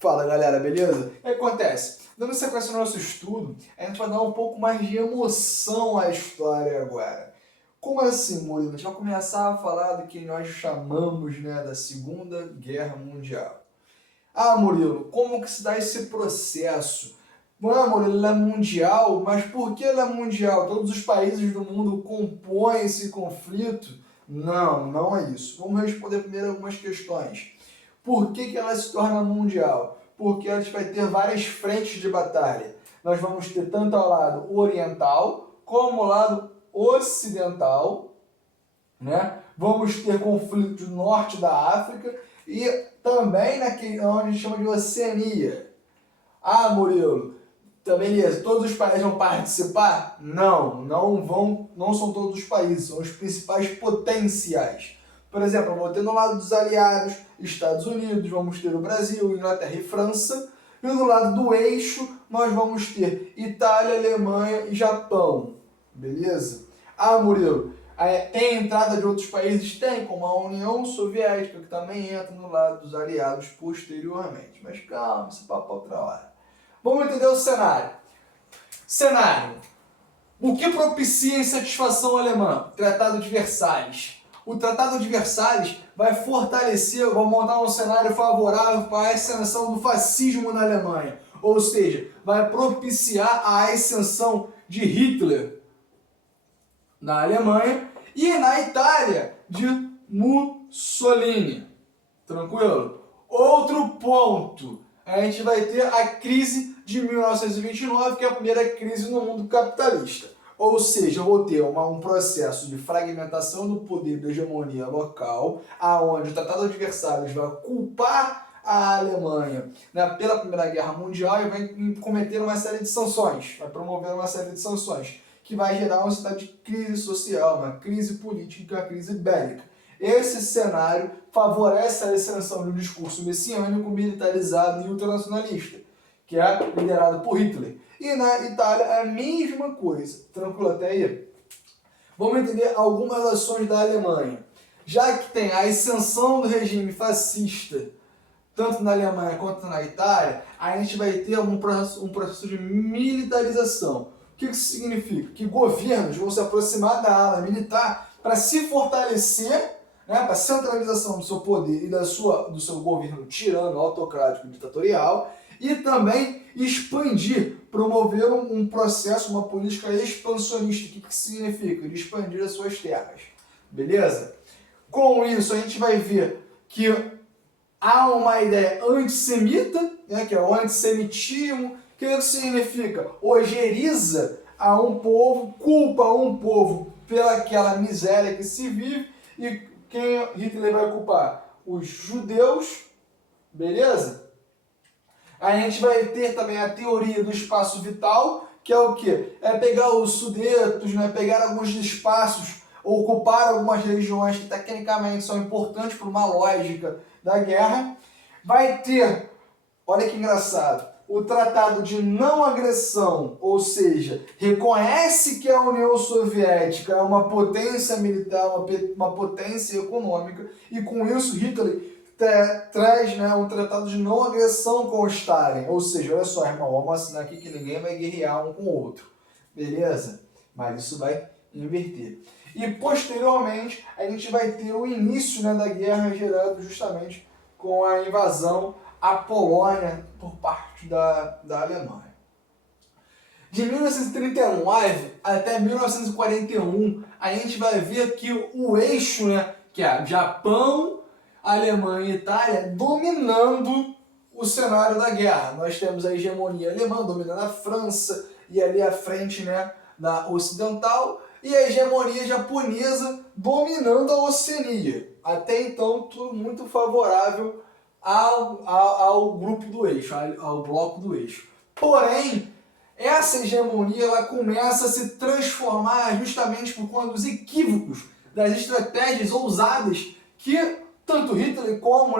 Fala galera, beleza? O que acontece? Dando sequência no nosso estudo, a gente vai dar um pouco mais de emoção à história agora. Como assim, Murilo? A gente vai começar a falar do que nós chamamos, da Segunda Guerra Mundial. Ah, Murilo, como que se dá esse processo? Murilo, ela é mundial, mas por que ela é mundial? Todos os países do mundo compõem esse conflito? Não, não é isso. Vamos responder primeiro algumas questões. Por que ela se torna mundial? Porque a gente vai ter várias frentes de batalha. Nós vamos ter tanto ao lado oriental como ao lado ocidental, né? Vamos ter conflitos no norte da África e também naquele onde a gente chama de Oceania. Ah, Murilo, tá beleza, todos os países vão participar? Não, não vão, não são todos os países, são os principais potenciais. Por exemplo, eu vou ter no lado dos aliados, Estados Unidos, vamos ter o Brasil, Inglaterra e França. E no lado do eixo, nós vamos ter Itália, Alemanha e Japão. Beleza? Ah, Murilo, tem entrada de outros países? Tem, como a União Soviética, que também entra no lado dos aliados posteriormente. Mas calma, esse papo é outra hora. Vamos entender o cenário. Cenário. O que propicia a insatisfação alemã? Tratado de Versalhes. O Tratado de Versalhes vai fortalecer, vai montar um cenário favorável para a ascensão do fascismo na Alemanha. Ou seja, vai propiciar a ascensão de Hitler na Alemanha e na Itália de Mussolini. Tranquilo? Outro ponto, a gente vai ter a crise de 1929, que é a primeira crise no mundo capitalista. Ou seja, eu vou ter um processo de fragmentação do poder da hegemonia local, aonde o Tratado de Versalhes vai culpar a Alemanha, pela Primeira Guerra Mundial e vai cometer uma série de sanções, vai promover uma série de sanções, que vai gerar uma situação de crise social, uma crise política, uma crise bélica. Esse cenário favorece a ascensão de um discurso messiânico, militarizado e ultranacionalista, que é liderado por Hitler. E na Itália é a mesma coisa. Tranquilo até aí? Vamos entender algumas ações da Alemanha. Já que tem a ascensão do regime fascista, tanto na Alemanha quanto na Itália, a gente vai ter um processo de militarização. O que isso significa? Que governos vão se aproximar da ala militar para se fortalecer, para a centralização do seu poder e do seu governo tirano, autocrático e ditatorial, e também expandir, promover um processo, uma política expansionista. O que significa? De expandir as suas terras. Beleza? Com isso, a gente vai ver que há uma ideia antissemita, que é o antissemitismo. O que isso significa? Ojeriza a um povo, culpa um povo pelaquela miséria que se vive, e quem Hitler vai culpar? Os judeus, beleza? A gente vai ter também a teoria do espaço vital, que é o quê? É pegar os Sudetos, pegar alguns espaços, ocupar algumas regiões que tecnicamente são importantes para uma lógica da guerra. Vai ter, olha que engraçado, o Tratado de Não Agressão, ou seja, reconhece que a União Soviética é uma potência militar, uma potência econômica, e com isso Hitler traz um tratado de não agressão com o Stalin. Ou seja, olha só, irmão, vamos assinar aqui que ninguém vai guerrear um com o outro. Beleza? Mas isso vai inverter. E posteriormente a gente vai ter o início da guerra, gerado justamente com a invasão à Polônia por parte da Alemanha. De 1939 até 1941, a gente vai ver que o eixo, que é Japão, Alemanha e Itália, dominando o cenário da guerra. Nós temos a hegemonia alemã dominando a França e ali à frente da ocidental, e a hegemonia japonesa dominando a Oceania. Até então, tudo muito favorável ao grupo do eixo, ao bloco do eixo. Porém, essa hegemonia ela começa a se transformar justamente por conta dos equívocos, das estratégias ousadas que tanto Hitler como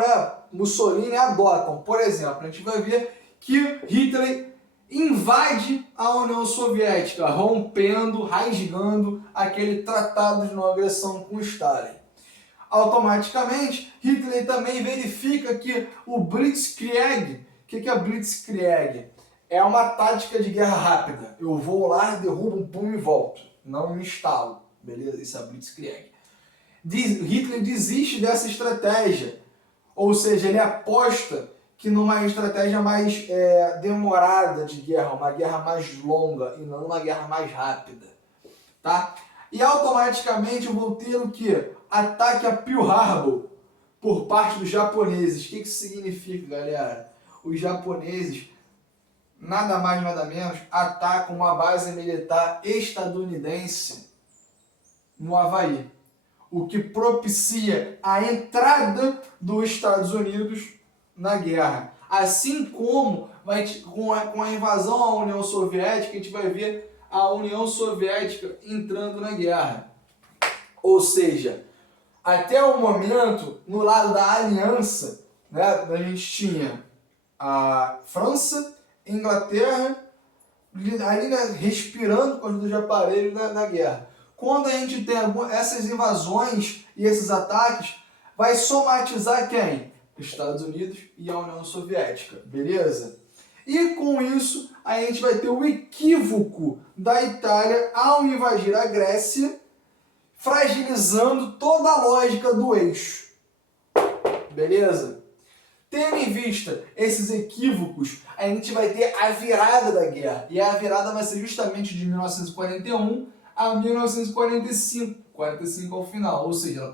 Mussolini adotam. Por exemplo, a gente vai ver que Hitler invade a União Soviética, rompendo, rasgando aquele tratado de não agressão com Stalin. Automaticamente, Hitler também verifica que o Blitzkrieg, que é a Blitzkrieg? É uma tática de guerra rápida. Eu vou lá, derrubo um pum e volto. Não me instalo. Beleza? Isso é a Blitzkrieg. Hitler desiste dessa estratégia. Ou seja, ele aposta que numa estratégia mais demorada de guerra, uma guerra mais longa e não uma guerra mais rápida. Tá? E automaticamente eu vou ter o quê? Ataque a Pearl Harbor por parte dos japoneses. O que isso significa, galera? Os japoneses, nada mais nada menos, atacam uma base militar estadunidense no Havaí, o que propicia a entrada dos Estados Unidos na guerra. Assim como com a invasão à União Soviética, a gente vai ver a União Soviética entrando na guerra. Ou seja, até o momento, no lado da aliança, né, a gente tinha a França, Inglaterra, ali, né, respirando com a ajuda de aparelhos na guerra. Quando a gente tem essas invasões e esses ataques, vai somatizar quem? Estados Unidos e a União Soviética, beleza? E com isso, a gente vai ter o equívoco da Itália ao invadir a Grécia, fragilizando toda a lógica do eixo. Beleza? Tendo em vista esses equívocos, a gente vai ter a virada da guerra. E a virada vai ser justamente de 1941 a 1945. 45 ao final. Ou seja,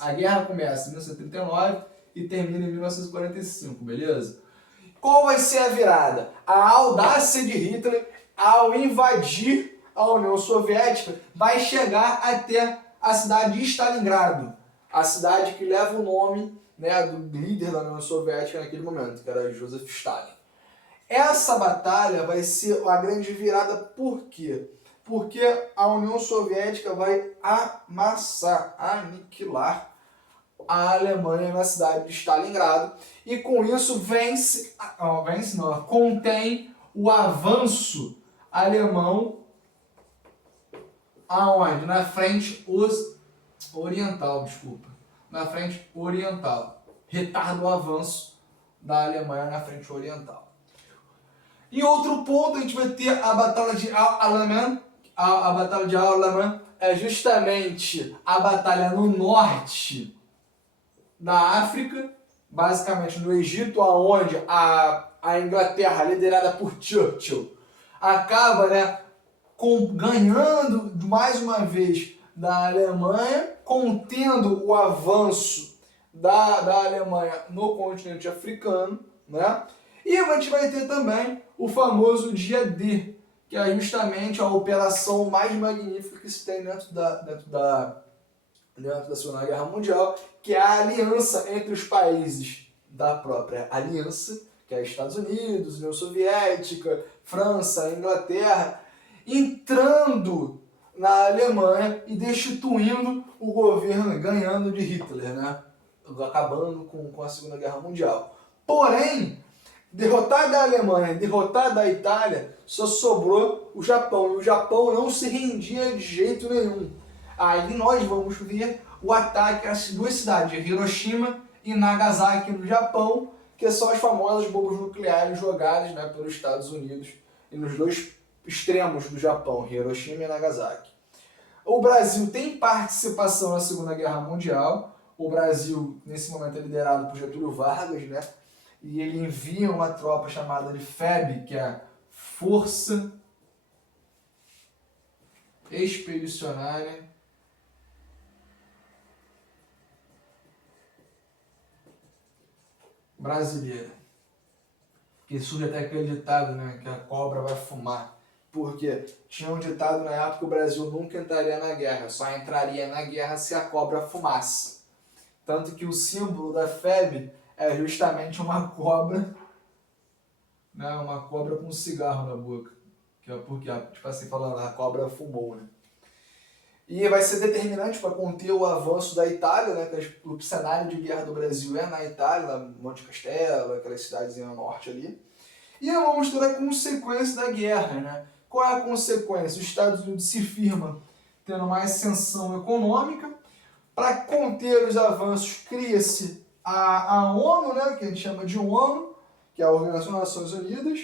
a guerra começa em 1939 e termina em 1945, beleza? Qual vai ser a virada? A audácia de Hitler ao invadir a União Soviética vai chegar até a cidade de Stalingrado, a cidade que leva o nome, né, do líder da União Soviética naquele momento, que era Joseph Stalin. Essa batalha vai ser a grande virada, por quê? Porque a União Soviética vai amassar, aniquilar a Alemanha na cidade de Stalingrado e com isso contém o avanço alemão aonde? Na frente oriental, desculpa. Na frente oriental. Retarda o avanço da Alemanha na frente oriental. E outro ponto, a gente vai ter a Batalha de Al-Alamein. A Batalha de Al-Alamein é justamente a batalha no norte da África, basicamente no Egito, onde a Inglaterra, liderada por Churchill, acaba, né, ganhando mais uma vez da Alemanha, contendo o avanço da Alemanha no continente africano, né? E a gente vai ter também o famoso Dia D, que é justamente a operação mais magnífica que se tem dentro da Segunda Guerra Mundial, que é a aliança entre os países da própria aliança, que é Estados Unidos, União Soviética, França, Inglaterra, entrando na Alemanha e destituindo o governo, ganhando de Hitler, né? Acabando com a Segunda Guerra Mundial. Porém, derrotada a Alemanha, derrotada a Itália, só sobrou o Japão. E o Japão não se rendia de jeito nenhum. Aí nós vamos ver o ataque às duas cidades, Hiroshima e Nagasaki, no Japão, que são as famosas bombas nucleares jogadas, né, pelos Estados Unidos e nos dois extremos do Japão, Hiroshima e Nagasaki. O Brasil tem participação na Segunda Guerra Mundial. O Brasil, nesse momento, é liderado por Getúlio Vargas, né? E ele envia uma tropa chamada de FEB, que é a Força Expedicionária Brasileira. Que surge até aquele ditado, né, que a cobra vai fumar. Porque tinha um ditado na época que o Brasil nunca entraria na guerra, só entraria na guerra se a cobra fumasse. Tanto que o símbolo da FEB é justamente uma cobra, né, uma cobra com um cigarro na boca. Que é porque, tipo assim, falando, a cobra fumou, né? E vai ser determinante para conter o avanço da Itália, né? O cenário de guerra do Brasil é na Itália, na Monte Castelo, aquelas cidadezinhas ao norte ali. E vamos ter a consequência da guerra, né? Qual é a consequência? Os Estados Unidos se firma tendo uma ascensão econômica. Para conter os avanços, cria-se a ONU, né? Que a gente chama de ONU, que é a Organização das Nações Unidas.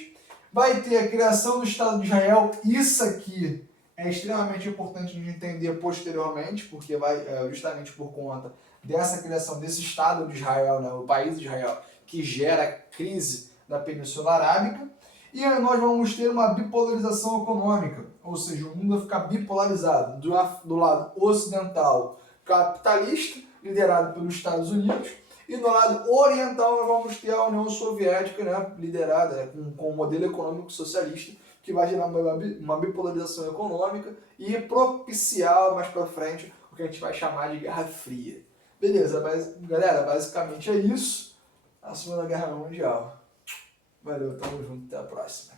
Vai ter a criação do Estado de Israel. Isso aqui é extremamente importante de entender posteriormente, porque vai justamente por conta dessa criação desse Estado de Israel, né, o país de Israel, que gera a crise da Península Arábica. E aí nós vamos ter uma bipolarização econômica, ou seja, o mundo vai ficar bipolarizado. Do lado ocidental, capitalista, liderado pelos Estados Unidos, e do lado oriental nós vamos ter a União Soviética, né, liderada, né, com um modelo econômico socialista, que vai gerar uma bipolarização econômica e propiciar mais para frente o que a gente vai chamar de Guerra Fria. Beleza, mas, galera, basicamente é isso. A Segunda Guerra Mundial. Valeu, tamo junto, até a próxima.